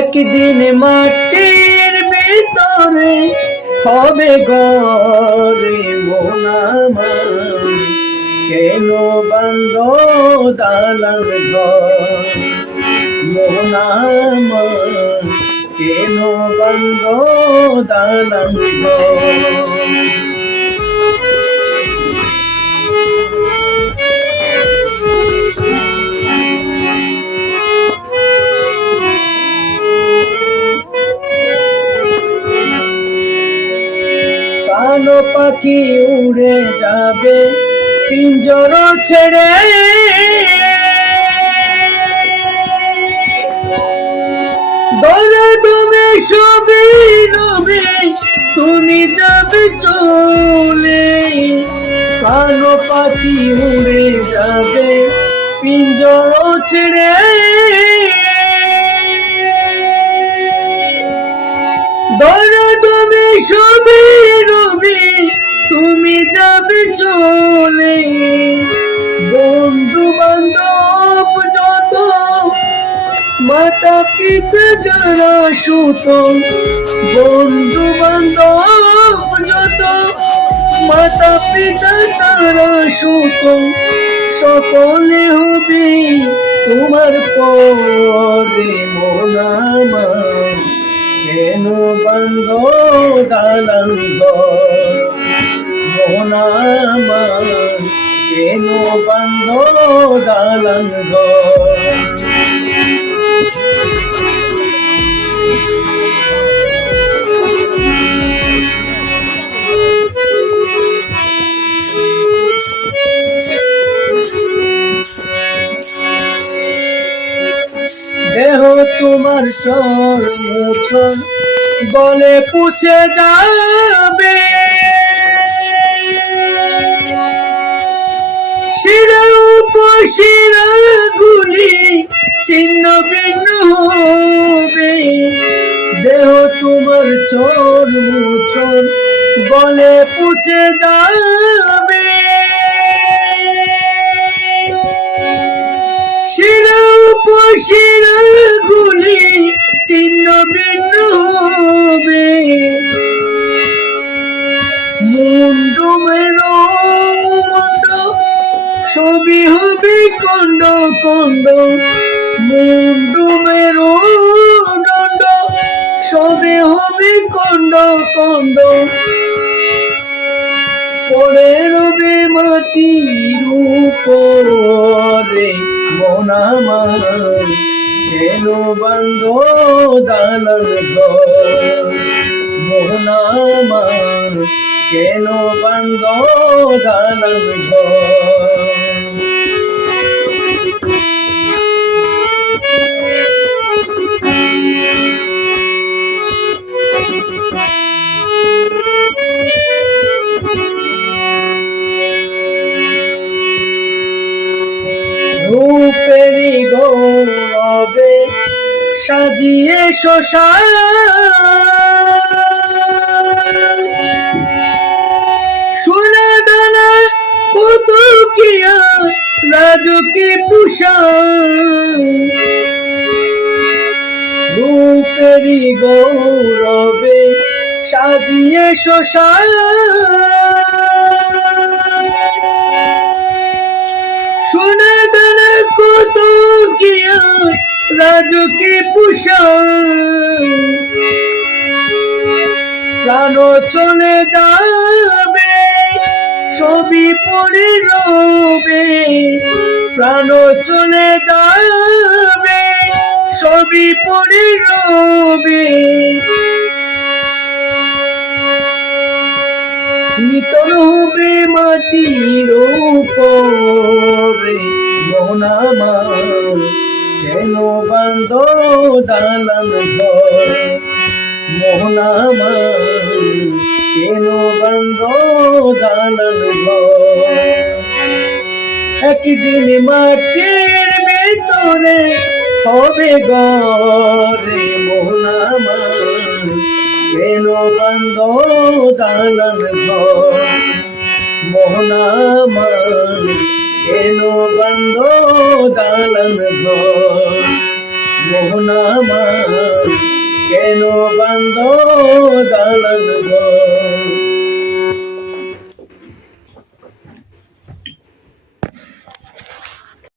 একদিন মাটির ভিতরে হবে ঘরে মন আমার, কেন বান্ধ দালান ঘর মন আমার, কেন বান্ধ দালান ঘর। কালো পাখি উড়ে যাবে পিঞ্জর ছেড়ে, দলে তুমি সবে রবে তুমি যাবে চলে। কালো পাখি উড়ে যাবে পিঞ্জর ছেড়ে, দলে তুমি সবে রবে তুমি যাবে চলে। বন্ধু বান্ধব যত মাতা পিতা যারা সুত, বন্ধু বান্ধব যত মাতা পিতা তারা সুত, সকলে হবে তোমার পরে মন আমার, কেন বান্ধ দালান ঘর মন আমার, কেন বান্ধ দালান ঘর। দেহ তোমার চর মোচন বলে পুছে যাবে, শিরা উপশিরা গুলি ছিন্ন ভিন্ন হবে। দেহ তোমার চর মোচন বলে পুছে যাবে, শিরা উপশিরা গুলি ছিন্ন ভিন্ন হবে। মুন্ডু মেরো মুন্ড সবই হবে কন্ড কন্ড, মুন্ডু মেরো দণ্ড সবই হবে কন্ড কন্ড। পড়ে রবে মাটির উপরে মন আমার, কেন বান্ধ দালান ঘর মন আমার, কেন বান্ধ দালান ঘর। রূপেরই গৌরবে সাজিয়ে শ্মশান, সোনা দানা কত কিয়া রাজকি পুষান। রূপেরই গৌরবে সাজিয়ে শ্মশান, সোনা দানা কত কিয়া রাজকি পুষান। প্রাণ চলে যাবে সবই পড়ে রবে, প্রাণ চলে যাবে সবই পড়ে রবে। নিতর হবে মাটির উপরে মন আমার, কেন বান্ধ দালান ঘর মন আমার, কেন বান্ধ দালান ঘর। একদিন মাটির ভিতরে হবে ঘরে মন আমার, কেন বান্ধ দালান ঘর মন আমার, কেন বান্ধ দালান ঘর। মন আমার কেন বান্ধ দালান ঘর